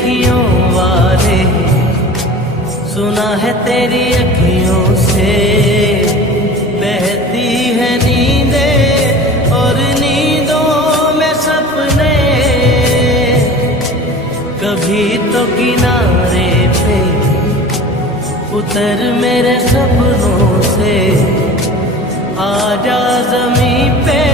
अखियों वाले, सुना है तेरी अखियों से बहती है नींदें और नींदों में सपने। कभी तो किनारे पे उतर मेरे सपनों से, आजा ज़मीं पे